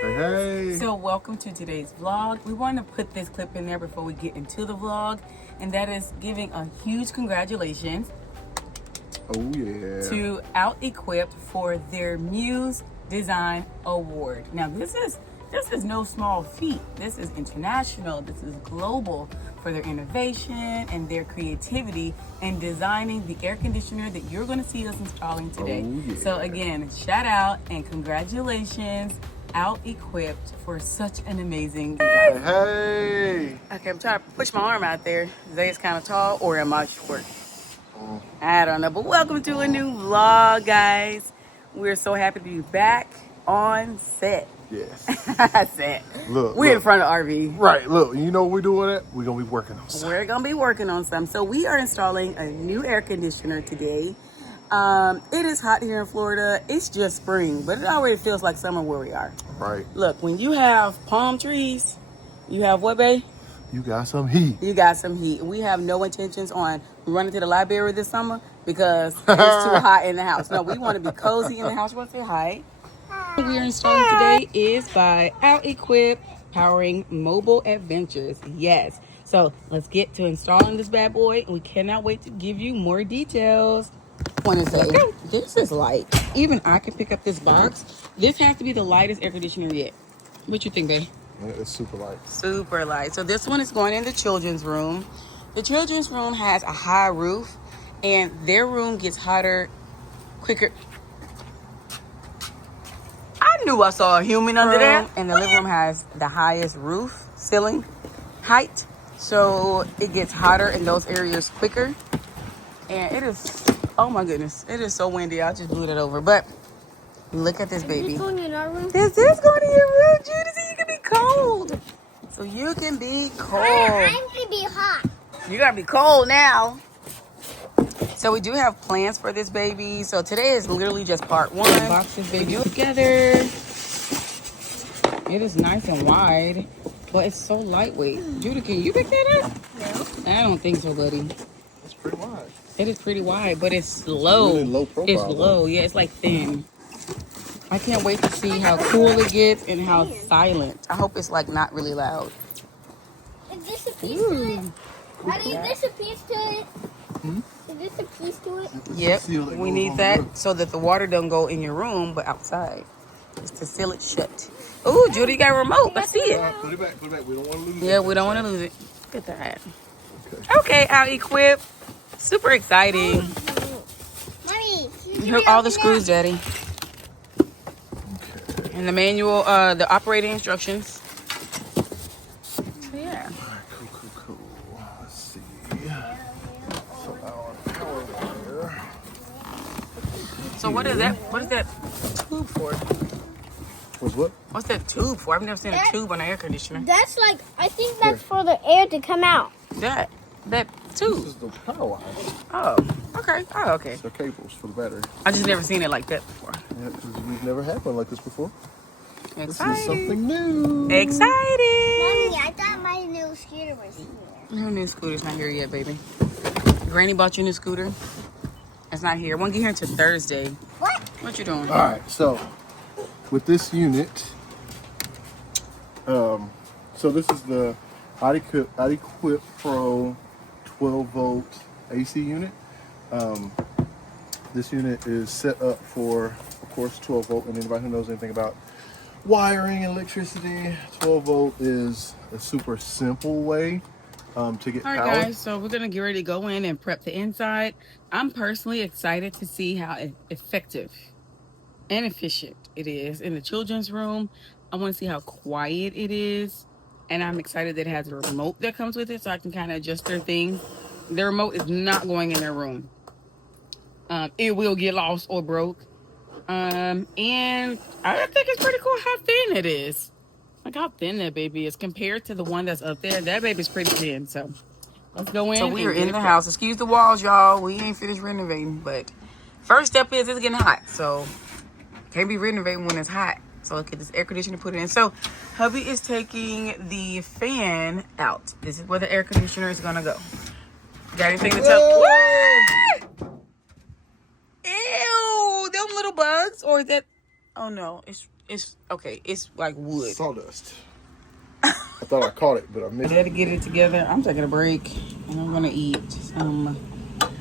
Hey, hey. So welcome to today's vlog. We want to put this clip in there before we get into the vlog, and that is giving a huge congratulations to OutEquip for their Muse Design Award. Now this is no small feat. This is international. This is global for their innovation and their creativity in designing the air conditioner that you're going to see us installing today. So again, shout out and congratulations, OutEquip, for such an amazing design. Hey. Okay, I'm trying to push my arm out there. Zay's kind of tall, or am I short? I don't know, but welcome to a new vlog, guys. We're so happy to be back on set. Yes. Set. Look, We're in front of RV. Right, look, you know what we're doing it? We're going to be working on something. We're going to be working on some. So we are installing a new air conditioner today. It is hot here in Florida. It's just spring, but it already feels like summer where we are. Right. Look, when you have palm trees, you have what, babe? You got some heat. You got some heat. We have no intentions on running to the library this summer because it's too hot in the house. No, we want to be cozy in the house. What's it high? What we are installing today is by OutEquip, powering mobile adventures. Yes. So let's get to installing this bad boy. We cannot wait to give you more details. Okay. This is light. Even I can pick up this box. This has to be the lightest air conditioner yet. What you think, babe? It's super light. Super light. So this one is going in the children's room. The children's room has a high roof, and their room gets hotter quicker. I knew I saw a human under there. And the living room has the highest roof ceiling height, so it gets hotter in those areas quicker. And it is, oh my goodness, it is so windy. I just blew that over. But look at this baby. Is this going in our room? This is going to your room, Judy, so you can be cold. So you can be cold. I'm going to be hot. You're going to be cold now. So we do have plans for this baby. So today is literally just part one. Box this baby together. It is nice and wide, but it's so lightweight. Judy, can you pick that up? No. I don't think so, buddy. It's pretty wide. It is pretty wide, but it's low. Really low profile, it's low. Yeah, it's like thin. I can't wait to see how cool it gets and how silent. I hope it's like not really loud. Is this a piece to it? Daddy, is this a piece to it? Is this a piece to it? Yep, we need that so that the water don't go in your room, but outside. It's to seal it shut. Ooh, Judy got a remote. Let's see it. Put it back. We don't want to lose it. Yeah, we don't want to lose it. Look at that. Okay, OutEquip. Super exciting. Mommy, You hook all the screws, Daddy. Okay. And the manual, the operating instructions. So, yeah. Cool. Let's see. So our power wire. So what is that? What is that tube for? Was what? What's that tube for? I've never seen a tube on an air conditioner. that's like, I think that's for the air to come out. That This tube. is the power wire. Oh, okay. Oh, okay. It's the cables for the battery. I just never seen it like that before. Yeah, because we've never had one like this before. This is Exciting. something new. Exciting. Mommy, I thought my new scooter was here. Your new scooter's not here yet, baby. Granny bought your new scooter. It's not here. Won't get here until Thursday. What? What you doing? All right, so with this unit, so this is the OutEquipPro 12-volt AC unit. This unit is set up for, of course, 12 volt. And anybody who knows anything about wiring and electricity, 12 volt is a super simple way to get All right, power. guys, so we're going to get ready to go in and prep the inside. I'm personally excited to see how effective and efficient it is in the children's room. I want to see how quiet it is. And I'm excited that it has a remote that comes with it so I can kind of adjust their things. The remote is not going in their room. It will get lost or broke. And I think it's pretty cool how thin it is. Like how thin that baby is compared to the one that's up there. That baby's pretty thin, so let's go in. So we are in the house. Excuse the walls, y'all. We ain't finished renovating, but first step is it's getting hot. So can't be renovating when it's hot. So look at this air conditioner, put it in. So hubby is taking the fan out. This is where the air conditioner is gonna go. Got anything to tell? What? Ew, them little bugs, or is that? Oh no, It's okay. It's like wood. Sawdust. I thought I caught it, but I missed Ready it. to get it together. I'm taking a break, and I'm gonna eat some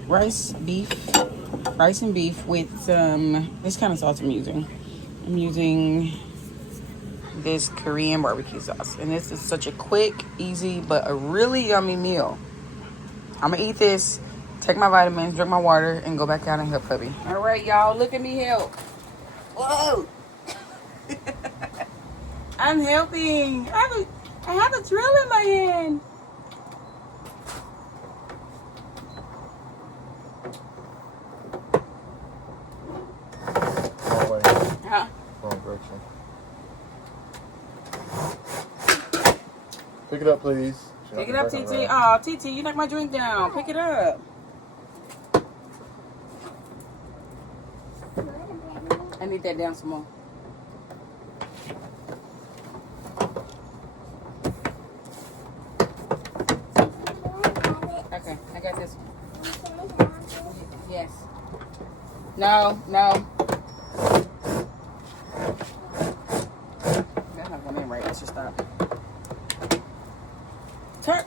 rice and beef with some. This kind of sauce I'm using. I'm using this Korean barbecue sauce, and this is such a quick, easy, but a really yummy meal. I'm gonna eat this, take my vitamins, drink my water, and go back out and help hubby. All right, y'all, look at me help. Whoa! I'm helping. I have a drill in my hand. Wrong way. Huh? Wrong direction. Pick it up, please. Pick it up, TT. Oh, TT, you knocked my drink down. Pick it up. I need that down some more. Okay, I got this. Yes. No. That's not going in right. I should stop. Turn.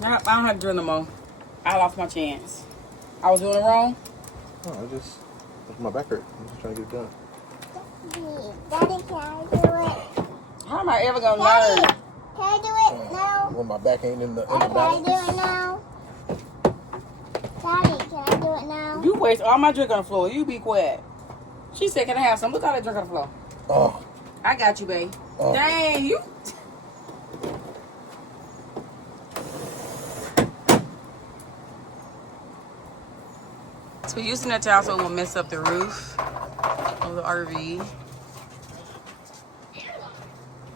Nope, I don't have to drill no more. I lost my chance. I was doing it wrong? Oh, my back hurt. I'm just trying to get it done. Daddy, can I do it? How am I ever going to Daddy, learn? can I do it now? When my back ain't in the Can I balance. do it now? Daddy, can I do it now? You waste all my drink on the floor. You be quiet. She said, can I have some? Look all that drink on the floor. Oh. I got you, babe. Oh. Dang, you. So we're using that towel so it won't mess up the roof of the RV.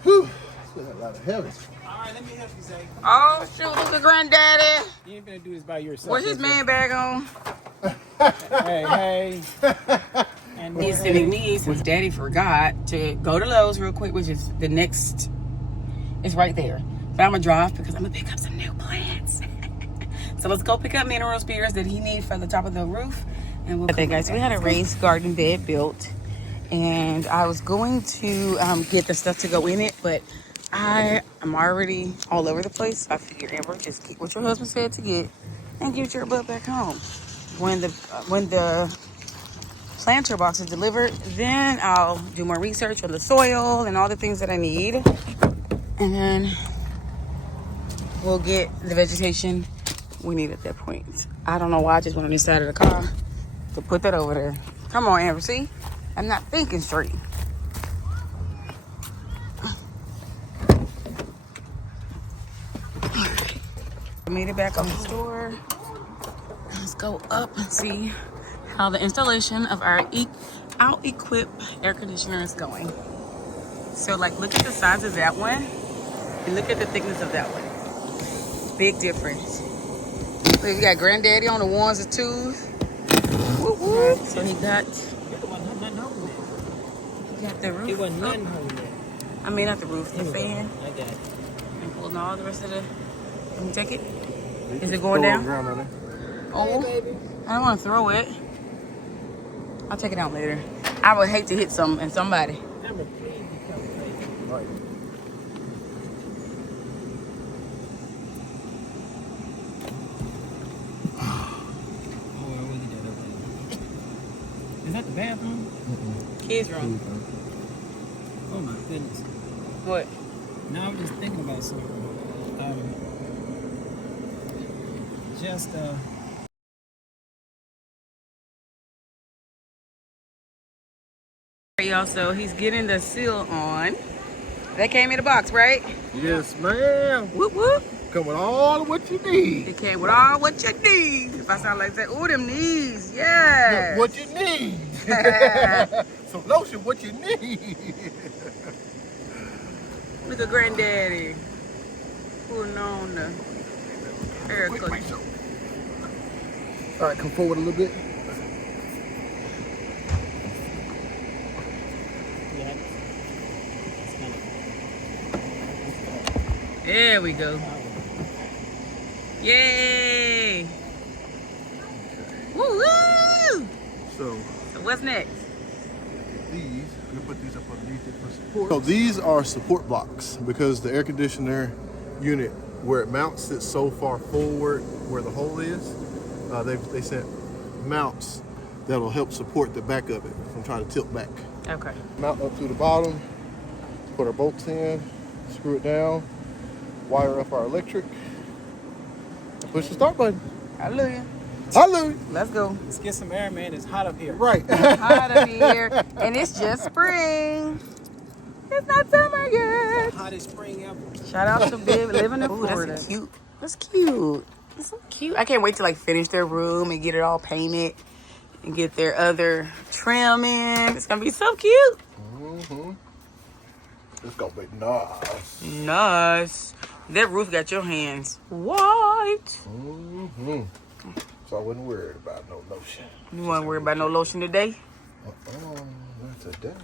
Whew. Still got a lot of heavy. All right, let me help you, Zay. Oh, shoot, look at Granddaddy. You ain't finna do this by yourself. Where's his man bag on? Hey. And He's sending me since Daddy forgot to go to Lowe's real quick, which is the next. It's right there. But I'm gonna drive because I'm gonna pick up some new plants. So let's go pick up mineral spirits that he needs for the top of the roof. And we'll okay, guys, we had a raised garden bed built, and I was going to get the stuff to go in it, but I am already all over the place. So I figured, Amber, just get what your husband said to get and get your butt back home. When the planter box is delivered, then I'll do more research on the soil and all the things that I need, and then we'll get the vegetation we need at that point. I don't know why I just went on this side of the car to put that over there. Come on, Amber, see? I'm not thinking straight. I made it back on the store. Let's go up and see how the installation of our OutEquip air conditioner is going. So, like, look at the size of that one and look at the thickness of that one. Big difference. We got Granddaddy on the ones and twos. Whoop, whoop. So he got the roof. it wasn't nothing holding it. I mean, not the roof, the fan. I got it. And pulling all the rest of the. Can you take it? Is it Throw going it down? around on it. Oh, I don't want to throw it. I'll take it out later. I would hate to hit somebody. Amber, please become crazy. All right. Oh, well, we'll get that up there. Is that the bathroom? Kids room. Oh my goodness. What? No, I was just thinking about something. Y'all, so he's getting the seal on. That came in the box, right? Yes, ma'am. Whoop whoop. Come with all of what you need. It came with all what you need. If I sound like that, ooh, them knees, yeah. What you need. Some lotion, what you need. Look at Granddaddy putting on the haircut. All right, come forward a little bit. There we go. Yay! Woo woo! So So what's next? these, So these are support blocks because the air conditioner unit, where it mounts, sits so far forward where the hole is. They sent mounts that'll help support the back of it from trying to tilt back. Okay. Mount up through the bottom, put our bolts in, screw it down, wire up our electric, and push the start button. Hallelujah. Hallelujah. Let's go. Let's get some air, man. It's hot up here. Right. Hot up here, and it's just spring. It's not summer yet. Hottest spring ever. Shout out to Viv living in Florida. That's cute. That's cute. That's so cute. I can't wait to like finish their room and get it all painted and get their other trim in. It's gonna be so cute. Mm-hmm. It's gonna be nice. Nice. That roof got your hands white. Mm-hmm. So I wasn't worried about no lotion. You wasn't worried about no lotion today. Not today.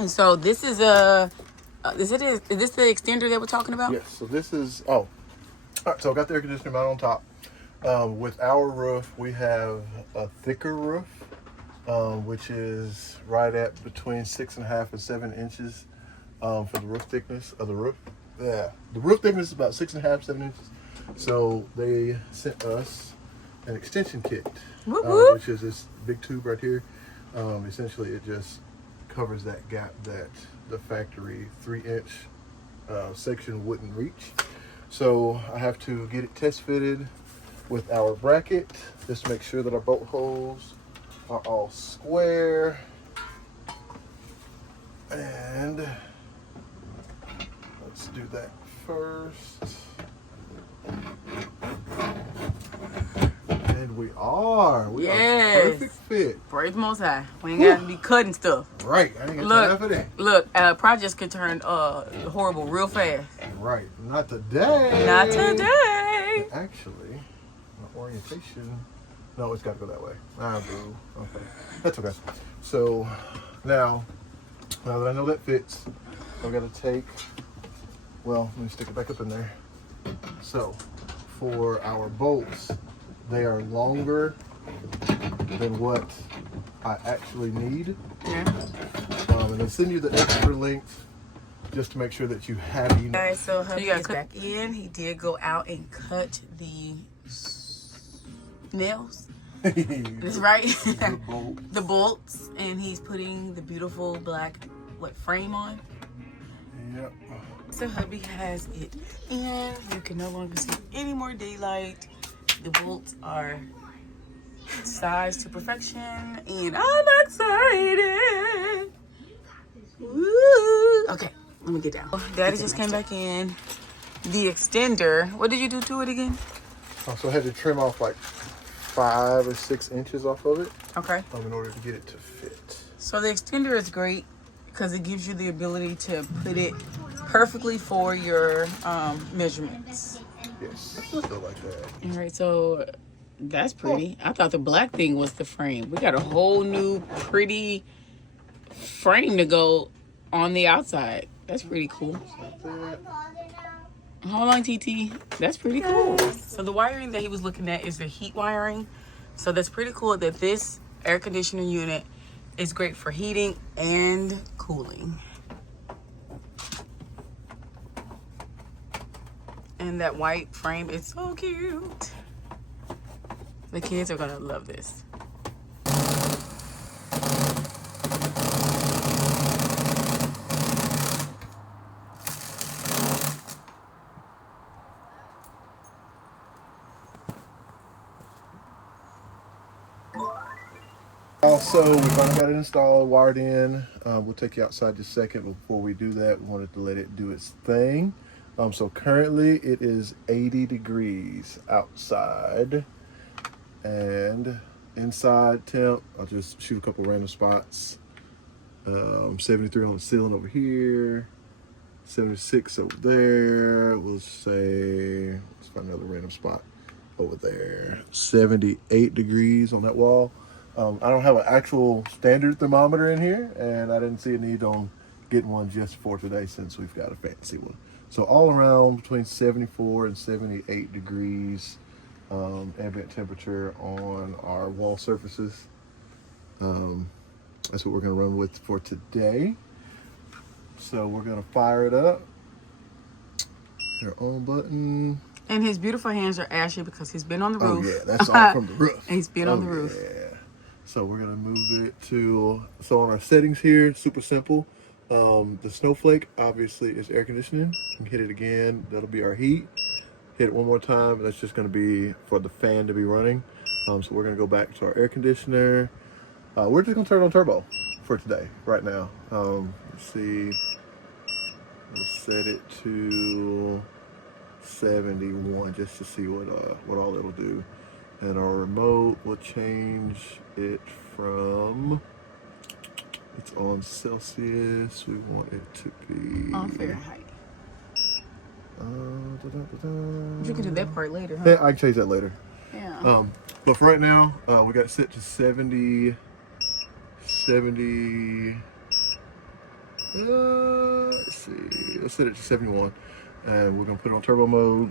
And so this is is this the extender that we're talking about? Yes. So this is all right. So I got the air conditioner mount on top. With our roof, we have a thicker roof, which is right at between 6.5 and 7 inches for the roof thickness of the roof. Yeah, the roof thickness is about 6.5, 7 inches. So they sent us an extension kit, which is this big tube right here. Essentially, it just covers that gap that the factory 3-inch section wouldn't reach. So I have to get it test fitted with our bracket just to make sure that our bolt holes are all square. And let's do that first. And we are perfect fit. Praise the Most High. We ain't got to be cutting stuff. Right, I ain't got time for that. Look, projects can turn horrible real fast. Right, not today. Not today. Actually, my orientation. No, it's got to go that way. Boo. Okay, that's okay. So now that I know that fits, I've got to take. Well, let me stick it back up in there. So for our bolts, they are longer than what I actually need. Yeah. And they send you the extra length just to make sure that you have enough. All right, so hubby is back in. He did go out and cut the nails. That's right. The bolts. And he's putting the beautiful black frame on. Yep. So hubby has it in. You can no longer see any more daylight. The bolts are sized to perfection, and I'm excited. Woo! Okay, let me get down. Daddy just came back in. The extender. What did you do to it again? So I had to trim off like 5 or 6 inches off of it. Okay. In order to get it to fit. So the extender is great because it gives you the ability to put it perfectly for your measurements. Yes, I feel like that. All right, so that's pretty. I thought the black thing was the frame. We got a whole new pretty frame to go on the outside. That's pretty cool. Hold on, TT. That's pretty cool. So the wiring that he was looking at is the heat wiring. So that's pretty cool that this air conditioning unit is great for heating and cooling. And that white frame is so cute. The kids are gonna love this. Also, we finally got it installed, wired in. We'll take you outside just a second. But before we do that, we wanted to let it do its thing. So currently it is 80 degrees outside, and inside temp, I'll just shoot a couple random spots. 73 on the ceiling over here, 76 over there. We'll say, let's find another random spot over there. 78 degrees on that wall. I don't have an actual standard thermometer in here, and I didn't see a need on getting one just for today since we've got a fancy one. So all around between 74 and 78 degrees ambient temperature on our wall surfaces. That's what we're going to run with for today. So we're gonna fire it up. Your on button. And his beautiful hands are ashy because he's been on the roof. Oh yeah, that's all from the roof. And he's been on the roof. Yeah. So we're gonna move it to, so on our settings here, super simple. The snowflake obviously is air conditioning. You can hit it again, that'll be our heat. Hit it one more time, that's just gonna be for the fan to be running. So we're gonna go back to our air conditioner. We're just gonna turn on turbo for today, right now. Let's see, we'll set it to 71 just to see what all it'll do. And our remote will change it from, it's on Celsius, we want it to be On Fahrenheit. You can do that part later, huh? Yeah, I can change that later. Yeah. But for right now, we got it set to 70, let's see, let's set it to 71. And we're gonna put it on turbo mode.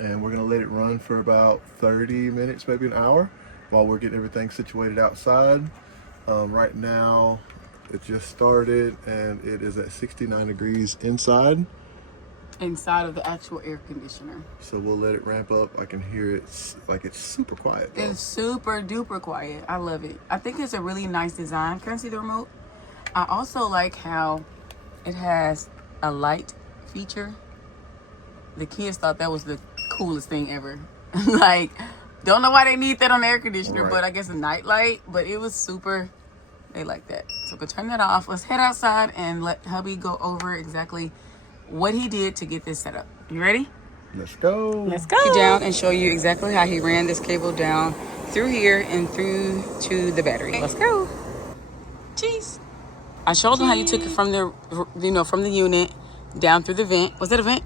And we're gonna let it run for about 30 minutes, maybe an hour, while we're getting everything situated outside. Right now, it just started and it is at 69 degrees inside. Inside of the actual air conditioner. So we'll let it ramp up. I can hear it, like it's super quiet though. It's super duper quiet. I love it. I think it's a really nice design. Can I see the remote? I also like how it has a light feature. The kids thought that was the coolest thing ever. Like, don't know why they need that on the air conditioner, Right. but I guess a night light. But it was super, they like that. So we'll turn that off. Let's head outside and let hubby go over exactly what he did to get this set up. You ready? Let's go. Let's go. Down and show you exactly how he ran this cable down through here and through to the battery. Let's go. Cheese. I showed them how you took it from the, from the unit down through the vent. Was that a vent?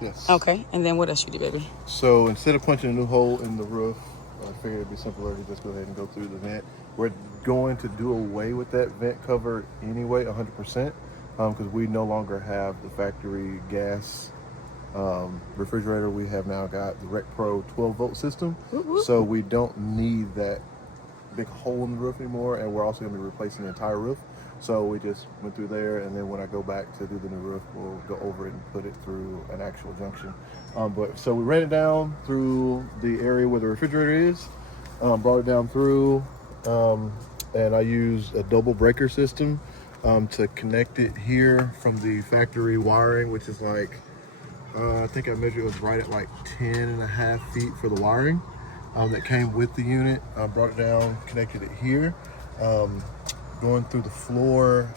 Yes. Okay. And then what else you did, baby? So instead of punching a new hole in the roof, I figured it'd be simpler to just go ahead and go through the vent. We're going to do away with that vent cover anyway, 100%, because we no longer have the factory gas refrigerator. We have now got the OutEquipPro 12-volt system, so we don't need that big hole in the roof anymore, and we're also going to be replacing the entire roof. So we just went through there, and then when I go back to do the new roof, we'll go over it and put it through an actual junction. So we ran it down through the area where the refrigerator is, brought it down through, and I used a double breaker system to connect it here from the factory wiring, which is like, I think I measured it was right at like 10.5 feet for the wiring that came with the unit. I brought it down, connected it here. Going through the floor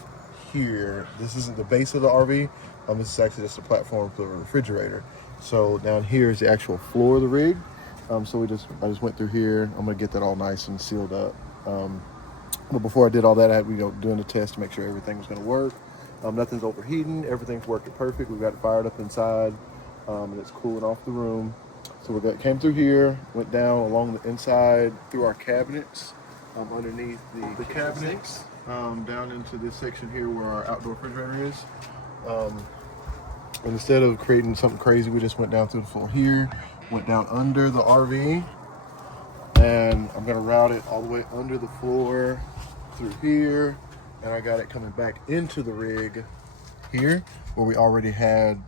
here, this isn't the base of the RV, this is actually just a platform for the refrigerator. So down here is the actual floor of the rig. So I just went through here. I'm gonna get that all nice and sealed up. But before I did all that, I had doing the test to make sure everything was gonna work. Nothing's overheating, everything's working perfect. We've got it fired up inside, and it's cooling off the room. So we came through here, went down along the inside through our cabinets, underneath the cabinets, down into this section here where our outdoor refrigerator is. And instead of creating something crazy, we just went down through the floor here, went down under the RV, and I'm gonna route it all the way under the floor through here, and I got it coming back into the rig here where we already had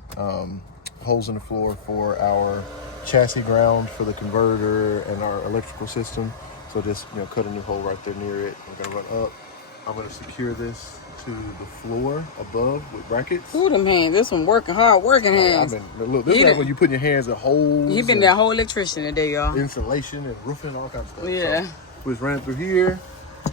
holes in the floor for our chassis ground for the converter and our electrical system. So just cut a new hole right there near it. I'm gonna run up. I'm gonna secure this to the floor above with brackets. Ooh, them hands. This one hard working hands. Look, this is like when you put your hands in holes. You've been that whole electrician today, y'all. Insulation and roofing, all kinds of stuff. Yeah. So we just ran through here.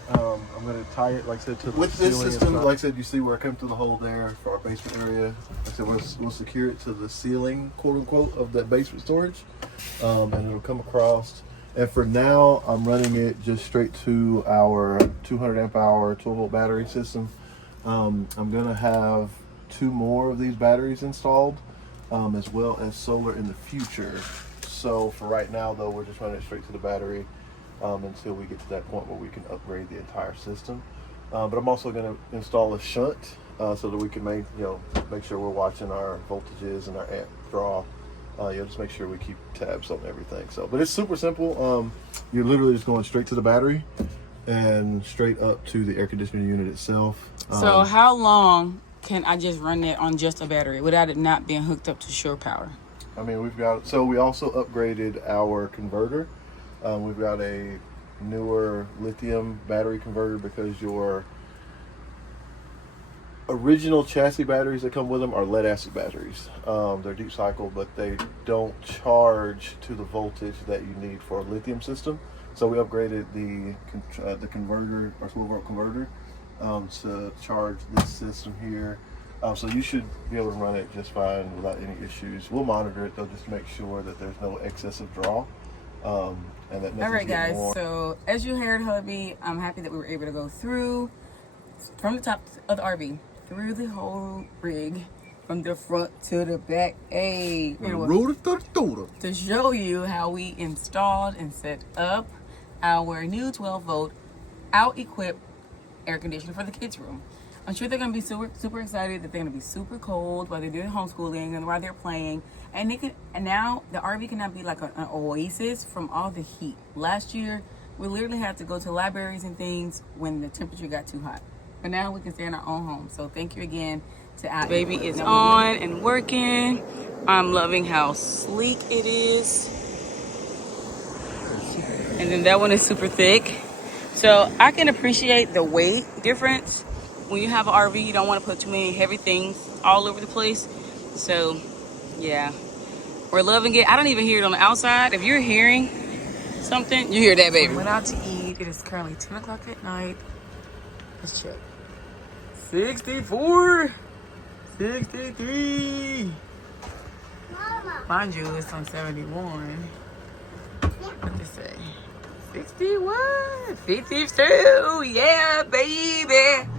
I'm gonna tie it, like I said, to the with this ceiling system. inside. Like I said, you see where I come through the hole there for our basement area. Like I said, we'll secure it to the ceiling, quote unquote, of that basement storage, and it'll come across. And for now, I'm running it just straight to our 200 amp hour 12-volt battery system. I'm gonna have 2 more of these batteries installed, as well as solar in the future. So for right now, though, we're just running it straight to the battery until we get to that point where we can upgrade the entire system. But I'm also gonna install a shunt so that we can make sure we're watching our voltages and our amp draw. Just make sure we keep tabs on everything. So, but it's super simple. You're literally just going straight to the battery and straight up to the air conditioning unit itself. So how long can I just run that on just a battery without it not being hooked up to shore power? I mean, we also upgraded our converter. We've got a newer lithium battery converter because your original chassis batteries that come with them are lead acid batteries. They're deep cycle, but they don't charge to the voltage that you need for a lithium system. So we upgraded the converter, our 12-volt converter, to charge this system here. So you should be able to run it just fine without any issues. We'll monitor it though, just to make sure that there's no excessive draw. And that All right, guys. warm. So as you heard, hubby, I'm happy that we were able to go through from the top of the RV through the whole rig, from the front to the back. Hey, to show you how we installed and set up our new 12-volt OutEquip air conditioner for the kids' room. I'm sure they're gonna be super excited that they're gonna be super cold while they're doing homeschooling and while they're playing. And now the RV cannot be like an oasis from all the heat. Last year, we literally had to go to libraries and things when the temperature got too hot. But now we can stay in our own home. So thank you again to OutEquip. Baby is on and working. I'm loving how sleek it is. And then that one is super thick. So I can appreciate the weight difference. When you have an RV, you don't want to put too many heavy things all over the place. So yeah, we're loving it. I don't even hear it on the outside. If you're hearing something, you hear that, baby. We went out to eat. It is currently 10 o'clock at night. Let's check. 64, 63. Mama. Mind you, it's on 71. What does it say? 61, 52. Yeah, baby.